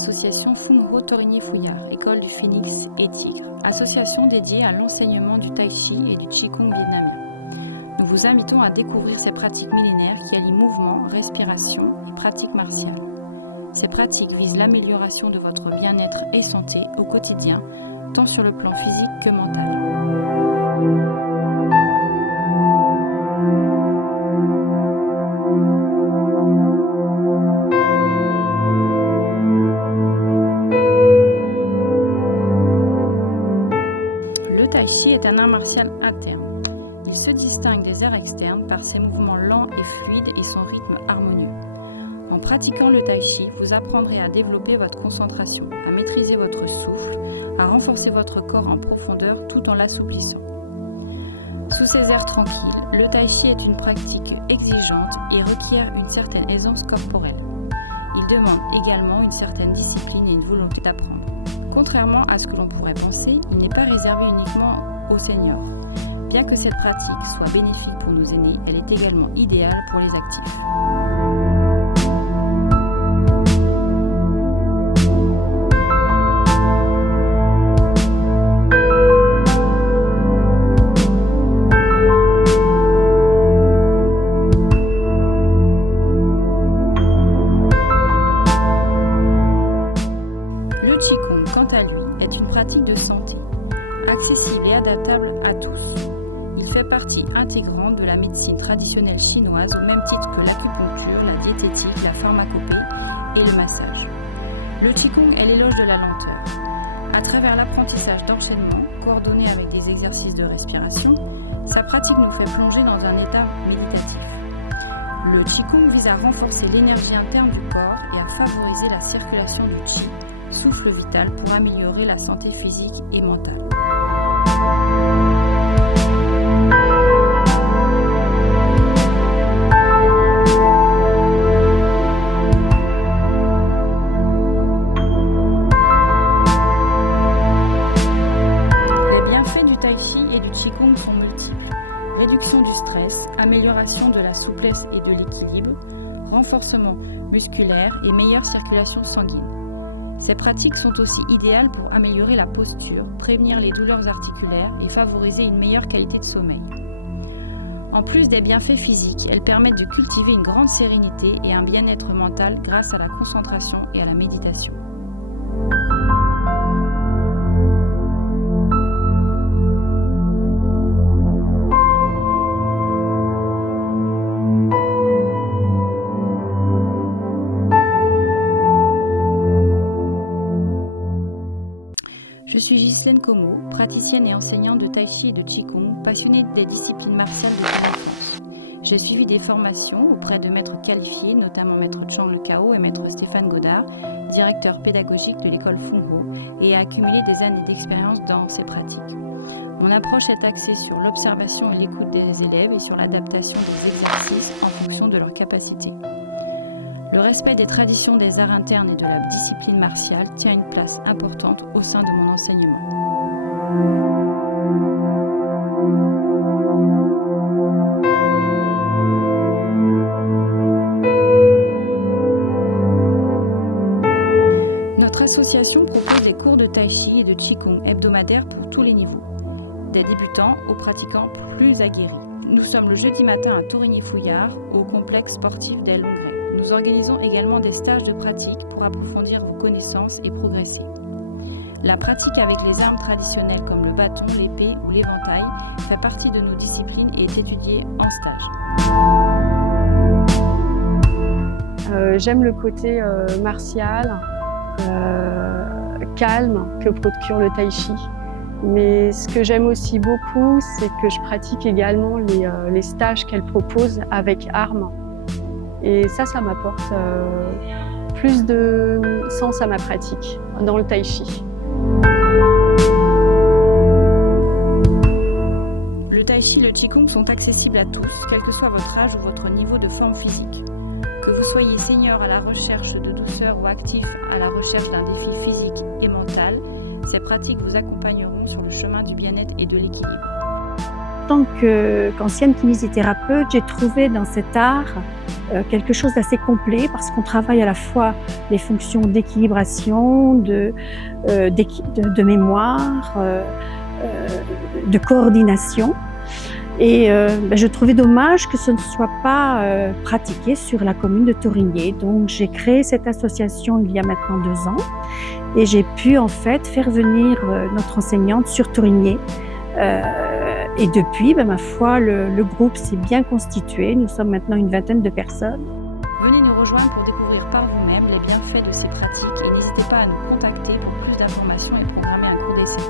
l'association Fung Ho Torigny Fouillard, école du Phénix et Tigre, association dédiée à l'enseignement du Tai Chi et du Qigong vietnamien. Nous vous invitons à découvrir ces pratiques millénaires qui allient mouvement, respiration et pratiques martiales. Ces pratiques visent l'amélioration de votre bien-être et santé au quotidien, tant sur le plan physique que mental. Le Tai Chi est un art martial interne. Il se distingue des arts externes par ses mouvements lents et fluides et son rythme harmonieux. En pratiquant le Tai Chi, vous apprendrez à développer votre concentration, à maîtriser votre souffle, à renforcer votre corps en profondeur tout en l'assouplissant. Sous ces airs tranquilles, le Tai Chi est une pratique exigeante et requiert une certaine aisance corporelle. Il demande également une certaine discipline et une volonté d'apprendre. Contrairement à ce que l'on pourrait penser, il n'est pas réservé uniquement aux seniors. Bien que cette pratique soit bénéfique pour nos aînés, elle est également idéale pour les actifs. Le Qigong, quant à lui, est une pratique de santé, accessible et adaptable à tous. Il fait partie intégrante de la médecine traditionnelle chinoise au même titre que l'acupuncture, la diététique, la pharmacopée et le massage. Le Qigong est l'éloge de la lenteur. À travers l'apprentissage d'enchaînements, coordonné avec des exercices de respiration, sa pratique nous fait plonger dans un état méditatif. Le Qigong vise à renforcer l'énergie interne du corps et à favoriser la circulation du Qi, souffle vital pour améliorer la santé physique et mentale. Les bienfaits du Tai Chi et du Qigong sont multiples. Réduction du stress, amélioration de la souplesse et de l'équilibre, renforcement musculaire et meilleure circulation sanguine. Ces pratiques sont aussi idéales pour améliorer la posture, prévenir les douleurs articulaires et favoriser une meilleure qualité de sommeil. En plus des bienfaits physiques, elles permettent de cultiver une grande sérénité et un bien-être mental grâce à la concentration et à la méditation. Je suis Ghislaine Como, praticienne et enseignante de Tai Chi et de Qigong, passionnée des disciplines martiales depuis l'enfance. J'ai suivi des formations auprès de maîtres qualifiés, notamment maître Chang Le Cao et maître Stéphane Godard, directeur pédagogique de l'école Fung Ho, et a accumulé des années d'expérience dans ces pratiques. Mon approche est axée sur l'observation et l'écoute des élèves et sur l'adaptation des exercices en fonction de leurs capacités. Le respect des traditions des arts internes et de la discipline martiale tient une place importante au sein de mon enseignement. Notre association propose des cours de Tai Chi et de Qigong hebdomadaires pour tous les niveaux, des débutants aux pratiquants plus aguerris. Nous sommes le jeudi matin à Torigny Fouillard, au complexe sportif des Longrets. Nous organisons également des stages de pratique pour approfondir vos connaissances et progresser. La pratique avec les armes traditionnelles comme le bâton, l'épée ou l'éventail fait partie de nos disciplines et est étudiée en stage. J'aime le côté martial, calme que procure le Tai Chi. Mais ce que j'aime aussi beaucoup, c'est que je pratique également les stages qu'elle propose avec armes. Et ça m'apporte plus de sens à ma pratique dans le Tai Chi. Le Tai Chi et le Qigong sont accessibles à tous, quel que soit votre âge ou votre niveau de forme physique. Que vous soyez senior à la recherche de douceur ou actif à la recherche d'un défi physique et mental, ces pratiques vous accompagneront sur le chemin du bien-être et de l'équilibre. En tant qu'ancienne kinésithérapeute, j'ai trouvé dans cet art quelque chose d'assez complet parce qu'on travaille à la fois les fonctions d'équilibration, de mémoire, de coordination. Et je trouvais dommage que ce ne soit pas pratiqué sur la commune de Thorigné. Donc j'ai créé cette association il y a maintenant 2 ans et j'ai pu en fait faire venir notre enseignante sur Thorigné. Et depuis, ma foi, le groupe s'est bien constitué. Nous sommes maintenant une 20aine de personnes. Venez nous rejoindre pour découvrir par vous-même les bienfaits de ces pratiques et n'hésitez pas à nous contacter pour plus d'informations et programmer un cours d'essai.